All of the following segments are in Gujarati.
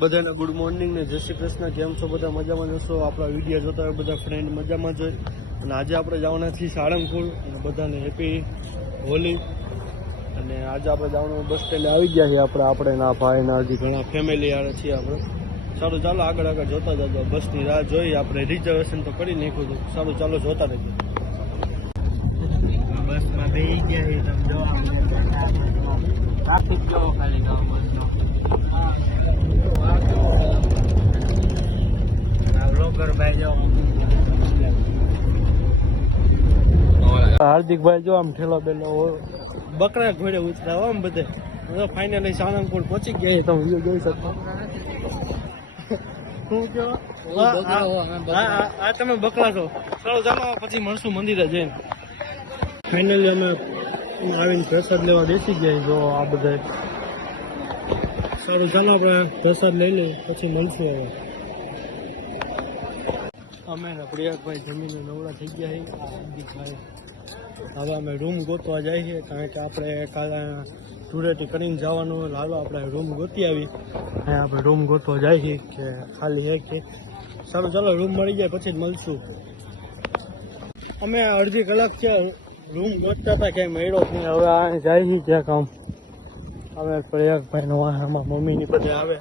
બધાને ગુડ મોર્નિંગ ને જય શ્રી કૃષ્ણ. કેમ છો બધા? મજામાં જશો? આપણા વિડીયો જોતા હોય બધા ફ્રેન્ડ મજામાં જ હોય. અને આજે આપણે જવાના છીએ સાળંગપુર અને બધાને હેપી હોલી. અને આજે આપણે જવાનું બસ સ્ટેન્ડે આવી ગયા છીએ. આપણે ના ભાઈ ના હજી ઘણા ફેમિલી આવે છીએ આપણે. સારું ચાલો આગળ જોતા જજો. બસની રાહ જોઈ આપણે રિઝર્વેશન તો કરી નાખ્યું હતું. સારું ચાલો જોતા રહેજો. બસમાં બેસી ગયા છીએ. તમે જો ટ્રાફિક જો ખાલી બસનો. હાર્દિકભાઈ જો આમ ઠેલો બેલો બકરા ઘોડે ઉતરાવ આમ બધે. ફાઇનલી સાળંગપુર પહોંચી ગયા. તમે વ્યૂ જોઈ શકો. શું કેવા? હા તમે બકરા છો. ચાલો ચાલો પછી મળશું મંદિરે જઈને. ફાઇનલી અમે આવીને પ્રસાદ લેવા બેસી ગયા. જો આ બધા સારું ચાલો આપણે પ્રસાદ લઈ લઈએ પછી મળશું. હવે અમે પ્રિયાકભાઈ જમીને નવરા થઈ ગયા છીએ. હાર્દિકભાઈ હવે અમે રૂમ ગોતવા જઈએ છીએ કારણ કે આપણે કાલે ટુરેટી કરીને જવાનું. હાલો આપણે રૂમ ગોતી આવી. અહીંયા આપણે રૂમ ગોતવા જઈએ છીએ કે ખાલી છે કે. સારું ચાલો રૂમ મળી જાય પછી જ મળશું. અમે અડધી કલાક છે રૂમ ગોતતા હતા ક્યાંય મળ્યો જ નહીં. હવે આ જાય છે ત્યાં કામ. હવે પ્રયાગભાઈનો આમાં મમ્મીની બધે આવે.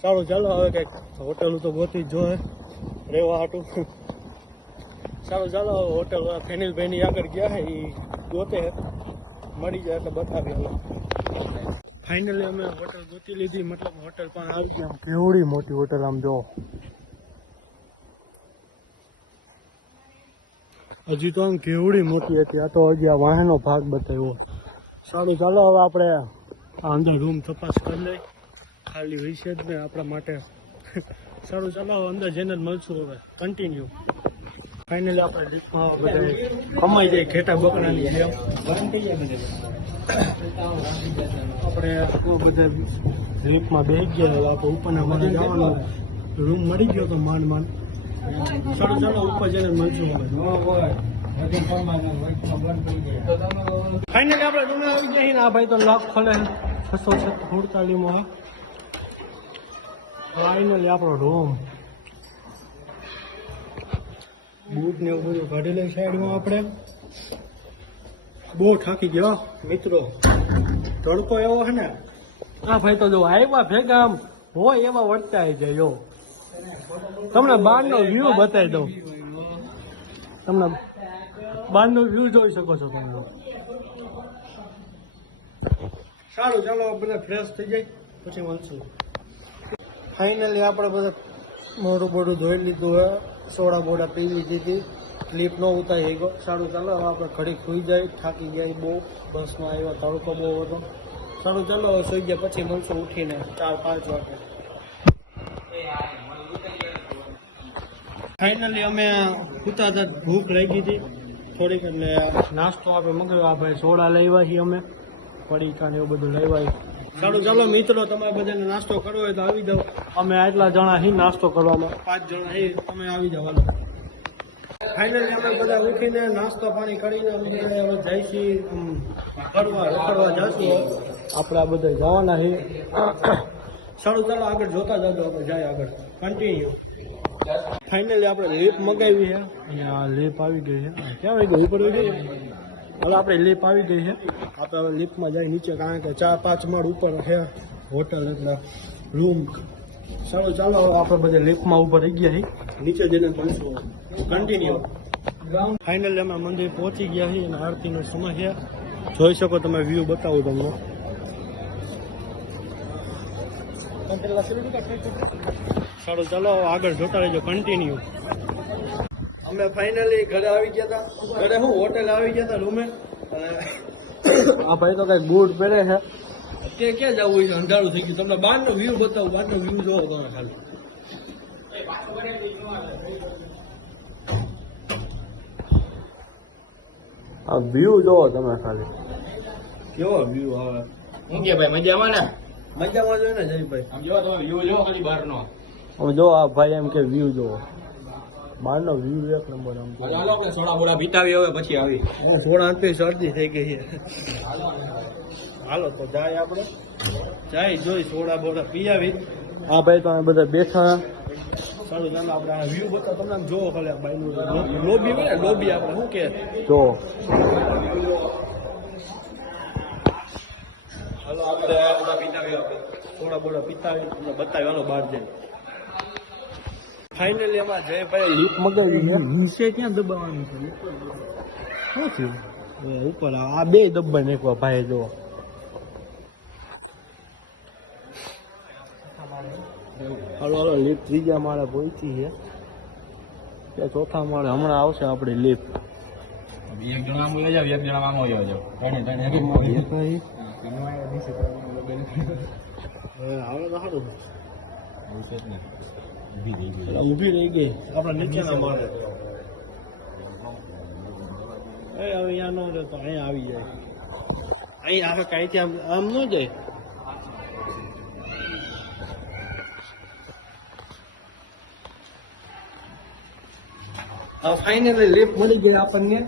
સારું ચાલો હવે કંઈક હોટલ તો ગોતી જ જોઈએ રહેવા હાટું. સારું ચાલો હોટલ ફેનિલભાઈની આગળ ગયા છે એ ગોતે મળી જાય એટલે બતાવી. હવે ફાઇનલી અમે હોટલ ગોતી લીધી. મતલબ હોટલ પણ આવી ગઈ. આમ કેવડી મોટી હોટલ આમ જો. હજી તો આમ કેવડી મોટી હતી. આ તો હજી આ વાહનો ભાગ બતાવ્યો. સારું ચાલો હવે આપણે અંદર રૂમ તપાસ કરી લઈ. ખાલી વિશે જ ને આપણા માટે. સારું ચાલો અંદર જઈને જ મળશું. હવે કન્ટિન્યુ. ફાઇનલી આપણે લીફમાં બધા કમાઈ જાય ઘેટા બકરાની જેમ. આપણે બધા લીફમાં બેસી ગયા. આપણે ઉપરના મારે જવાનું. રૂમ મળી ગયો તો માંડ. સારું ચાલો ઉપર જઈને મળશું. ફાઇનલી આપણે રૂમે આવી ગયા. આ ભાઈ તો લોક ખોલે 647 ફાઇનલી આપણો રૂમ. બૂટ ને એવું બધું કાઢી લઈ સાઈડમાં. આપણે બહુ થાકી ગયો મિત્રો. તડકો એવો છે ને. આ ભાઈ તો જો આવ્યા ભેગા આમ હોય એવા વર્તા જાય. જો તમને બહારનો વ્યૂ બતાવી દઉં. તમને બહારનો વ્યૂ જોઈ શકો છો તમે. સારું ચાલો બધા ફ્રેશ થઈ જાય પછી મળશું. ફાઇનલી આપણે બધા મોઢું બોઢું ધોઈ લીધું હોય. સોડા બોડા પી લીધી હતી. ક્લિપ ન ઉતારી ગયો. સારું ચાલો હવે આપણે ઘડી સુઈ જાય. થાકી ગયા બહુ. બસમાં આવ્યા તડકો બહુ હતો. સારું ચાલો હવે સુઈ ગયા પછી મળશું ઉઠીને 4-5 વાગે. ફાઇનલી અમે સૂતા હતા. ભૂખ લાગી હતી થોડીક એટલે નાસ્તો આપણે મગાવ્યો. આ ભાઈ સોડા લાવ્યા છીએ અમે. પડીકા ને એવું બધું લાવ્યા. સારું ચાલો મિત્રો તમારે બધાને નાસ્તો કરવો હોય તો આવી જાઓ. અમે આટલા જણા છીએ નાસ્તો કરવામાં. 5 જણા છીએ. તમે આવી જાઓ. હાલો ફાઇનલી અમે બધા ઉઠીને નાસ્તો પાણી કરીને અમે હવે જાય છીએ ફરવા રખડવા જઈશું. આપણે આ બધા જવાના છીએ. સારું ચાલો આગળ જોતા જજો. આપણે જાય આગળ કન્ટિન્યુ. ફાઇનલી આપણે લીપ મગાવી છે. અહીંયા લીપ આવી ગઈ છે. ક્યાં આવી ગઈ? ઉપર આવી ગઈ. હવે આપણે લીપ આવી ગઈ છે. આપણે હવે લીપમાં જાય નીચે કારણ કે 4-5 માળ ઉપર છે હોટલ એટલે રૂમ. સારું ચાલો હવે આપણે બધા લીપમાં ઉપર રહી ગયા છીએ. નીચે જઈને મળશું કન્ટિન્યુ. ફાઇનલી અમે મંદિર પહોંચી ગયા છીએ અને આરતીનો સમય છે. જોઈ શકો તમે. વ્યૂ બતાવું તમને. સારું ચાલો આગળ જોતા રહેજો કન્ટિન્યુ. અમે ફાઇનલી ઘરે આવી ગયા હતા. ઘરે હું હોટેલ આવી ગયા હતા રૂમે. આ ભાઈ તો કઈ બૂટ પહેરે છે. તે ક્યાં જવું છે? અંધારું થઈ ગયું. તમને બહારનો વ્યૂ બતાવું. બહારનો વ્યૂ જોવો તમે ખાલી. આ વ્યૂ જોવો તમે ખાલી. કેવો વ્યૂ આવે. હું કે ભાઈ મજામાં ને? મજામાં જોઈ ને જયભાઈ. આમ જો તમે વ્યૂ જો ખાલી બહારનો. હવે જો આ ભાઈ એમ કે વ્યૂ જોવો. બહારનો વ્યૂ એક નંબર. આમ ચાલો કે સોડા બોડા પીતાવી હવે પછી આવી. થોડા અંતે શરદી થઈ ગઈ છે. હાલો તો જાય આપણે જાય જોઈ સોડા બોડા પી આવી આ ભાઈ તો આ બધા બેઠા. સારું ચાલો આપણે આ વ્યૂ બતાવો તમને. આમ જોવો ખાલી આ બાઈનું લોબી હોય ને, લોબી આપણે શું કે જો. હાલો આપણે બધા પીતાવી થોડા બોડા પીતાવી તમને બતાવી. હાલો બહાર જઈને ફાઇનલી એમાં જયભાઈ લીપ મગાવી છે. નીચે ક્યાં દબાવવાનું છે? શું થયું? ઉપર આ બે દબાઈ નાખવા ભાઈ જો. હાલો હાલો લીફ્ટ ત્રીજા માળે પહોંચી છે. ત્યાં ચોથા માળે હમણાં આવશે આપણી લીફ્ટ. એક જણા આમ વહી જાવ, એક જણા આમ વહી જાવ. ત્રણે ત્રણે એક હાલો તો સારું. ઊભી રહી ગઈ આપણા નીચેના માળે. હવે અહીંયા ન રહે તો અહીંયા આવી જાય. અહીં આવે કાંઈથી આમ ન જાય. ફાઇનલી લિફ્ટ મળી ગઈ આપણને.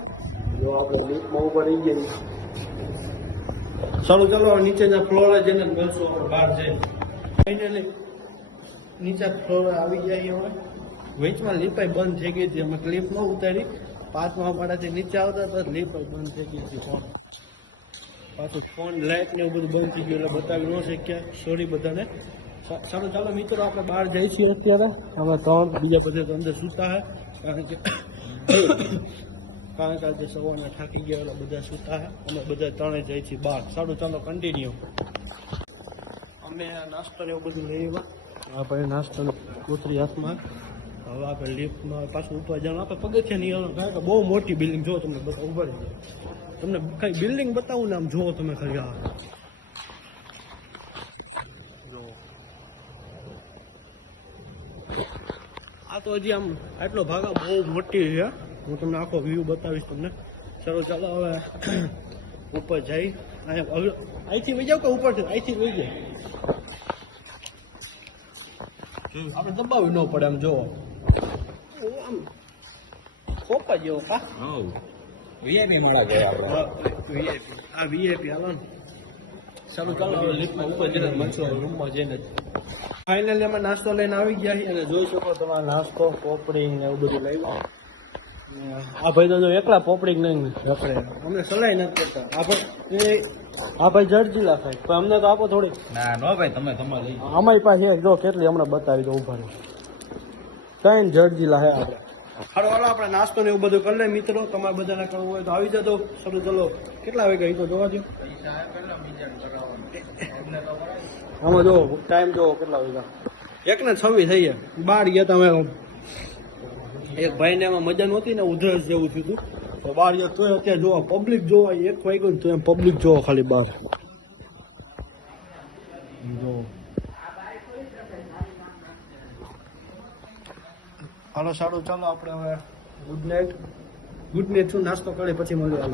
જો આપણે લિફ્ટમાં ઉપર રહી ગઈ. ચાલો ચાલો નીચેના ફ્લોરે જઈને મળશું આપણે બહાર જઈને. ફાઇનલી નીચે ફ્લોર આવી જાય. હવે વચમાં લીપાઈ બંધ થઈ ગઈ હતી. અમે ક્લિપ ન ઉતારી. 5મા માળાથી નીચે આવતા તો લીપાઈ બંધ થઈ ગઈ હતી. ફોન પાછું ફોન લાઇટ ને એવું બધું બંધ થઈ ગયું એટલે બતાવી ન શક્યા. સોરી બધાને. સારું ચાલો મિત્રો આપણે બહાર જઈએ છીએ અત્યારે. અમે 3 બીજા બધા તો અંદર સૂતા હે. કારણ કે આજે સવારના થાકી ગયા એટલે બધા સૂતા હે. અમે બધા 3 જઈએ છીએ બહાર. સારું ચાલો કન્ટિન્યુ. અમે નાસ્તો ને એવું બધું લઈ આવ્યા. આ ભાઈ નાસ્તાનો કોથરી હાથમાં. હવે આપણે લિફ્ટમાં પાછું ઉપર જવાનું. આપણે પગથિયા નહીં આવવાનું કારણ કે બહુ મોટી બિલ્ડિંગ. જો તમને બધા ઉભા રહી જાય. તમને ખાલી બિલ્ડિંગ બતાવું ને આમ જુઓ તમે ખાલી. આ તો હજી આમ આટલો ભાગ બહુ મોટી છે. હું તમને આખો વ્યૂ બતાવીશ તમને. ચાલો ચાલો હવે ઉપર જઈ. અહીંથી વહી જાવ કે ઉપરથી? અહીંથી વહી જાય. આપણે દબાવી ન પડે આમ જોવો. આમ કોપા જેવો કા. વીઆઈપી મળા ગયા આપણે. વીઆઈપી આ વીઆઈપી હાલો ને. ચાલો ચાલો હવે લિફ્ટમાં ઉપર જઈને મળશું રૂમમાં જઈને. ફાઇનલી અમે નાસ્તો લઈને આવી ગયા છીએ અને જોઈ શકો તમારો નાસ્તો પોપડી ને એવું બધું લઈ. આ ભાઈ તો જો એકલા પોપડી નહીં રખડે. અમને સલાહ નથી કરતા. આ ભાઈ જડજીલા થાય પણ અમને તો આપો થોડી. ના નો ભાઈ તમે તમારે લઈ અમારી પાસે એક જો કેટલી હમણાં બતાવી દો ઉભા રહી. 3 જડજીલા હે આપણે. હાલો હાલો આપણે નાસ્તો ને એવું બધું કરી લે મિત્રો. તમારે બધાને કરવું હોય તો આવી જતો. ચલો ચલો કેટલા વાગ્યા એ તો જોવા દો. આમાં જો ટાઈમ જો કેટલા વાગ્યા. 1:26 થઈ ગયા. બહાર ગયા તમે. એક ભાઈને એમાં મજા નહોતી ને ઉધરસ જેવું થયું હતું તો બહાર ગયા. તોય અત્યારે જોવા પબ્લિક જોવા 1 વાગ્યો ને તો એમ પબ્લિક જોવા ખાલી બહાર જો. હાલો સારું ચાલો આપણે હવે ગુડ નાઇટ શું નાસ્તો કરી પછી મળ્યો.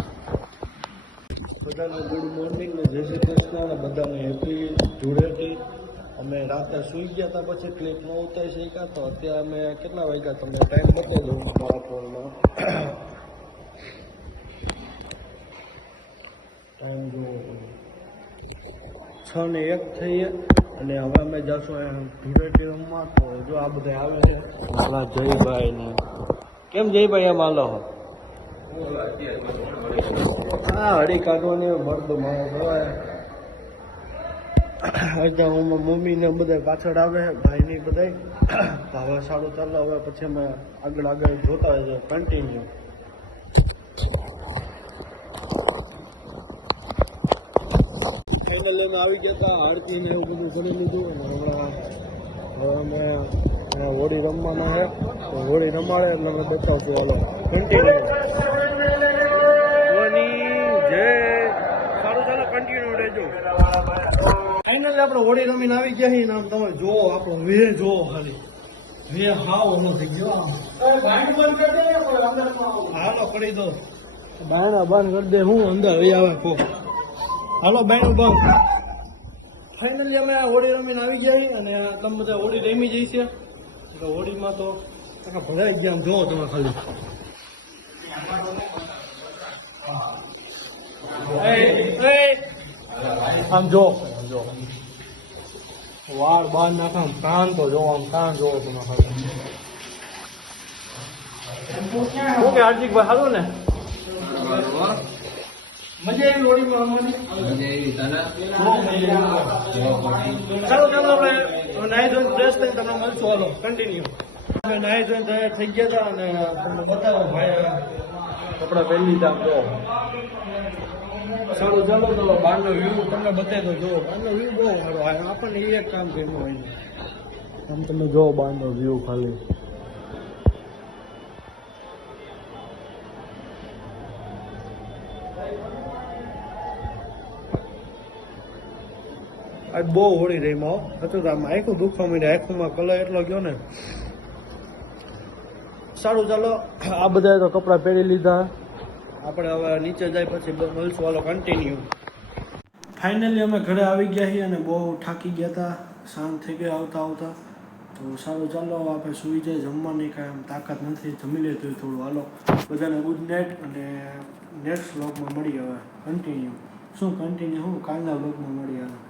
બધાને ગુડ મોર્નિંગ ને જય શ્રી કૃષ્ણ અને બધાને હેપી ધૂળેટી. અમે રાતે સૂઈ ગયા હતા પછી ક્લિપ ન ઉતારી શક્યા તો અત્યારે અમે કેટલા વાગ્યા તમને ટાઈમ બતાવી દઉં મારા ફોનમાં. ટાઈમ જુઓ 6:01 થઈએ અને હવે અમે જશું ધૂળેટી રમવા. તો જો આ બધા આવે છે મારા જયભાઈ ને. કેમ જયભાઈ એમ હાલો? હા હળી કાઢવાની મરદ મારો દવાય. અત્યારે હું મમ્મી ને બધા પાછળ આવે ભાઈ ની બધા. હવે સારું ચાલો હવે પછી અમે આગળ જોતા હોય છે કન્ટિન્યુ. ફેમિલી આવી ગયા હતા. આરતી ને એવું બધું કરી લીધું અને હમણાં હવે અમે હોળી રમવાના છે. તો હોળી રમાડે એટલે અમે બતાવશું. હાલો કન્ટિન્યુ. સારું ચાલો કન્ટિન્યુ રહેજો. ફાઇનલી આપણે હોળી રમીને આવી ગયા છીએ. આમ તમે જોવો આપણો વે જોવો ખાલી. વે હાવ ઓલો થઈ ગયો. હાલો કરી દો. બાયણા બંધ કરી દે. હું અંદર વે આવે કો. હાલો બાયણું બંધ. ફાઇનલી અમે હોળી રમીને આવી ગયા છીએ અને તમે બધા હોળી રમી જઈ છે. હોળીમાં તો ભરાઈ ગયા. આમ જોવો તમે ખાલી. આમ જો વાળ બહાર નાખો કાન તો જોવો આમ કાન જોવો તમે ખાલી શું કે હાર્દિકભાઈ સારું ને મજા આવી લોડીમાં આવવાની ચાલો ચાલો આપણે નાહી ધોઈને ફ્રેશ થઈને તમે મળશું હાલો કન્ટિન્યુ અમે નાહી ધોઈને તૈયાર થઈ ગયા હતા અને તમને બતાવો ભાઈ કપડાં પહેરી લીધા જો સારું ચાલો તો બહારનો વ્યૂ તમને બતાવી દો જો બહારનો વ્યૂ બહુ સારો આવે આપણને એ એક કામ કર્યું હોય આમ તમે જો બહારનો વ્યૂ ખાલી આજ બહુ હોળી રહી માં હતું આમાં આખું દુખવા માંડ્યા આંખોમાં કલર એટલો ગયો ને સારું ચાલો આ બધા તો કપડાં પહેરી લીધા આપણે હવે નીચે જાય પછી મળશું હાલો કન્ટિન્યુ ફાઇનલી અમે ઘરે આવી ગયા છીએ અને બહુ થાકી ગયા હતા શાંત થઈ ગયા આવતા આવતા તો સારું ચાલો આપણે સુઈ જાય જમવાની કાંઈ એમ તાકાત નથી જમી લેતું થોડું હાલો બધાને ગુડ નાઇટ અને નેક્સ્ટ વ્લોગમાં મળીએ હવે કન્ટિન્યુ શું કન્ટિન્યુ હું કાલના વ્લોગમાં મળીએ હવે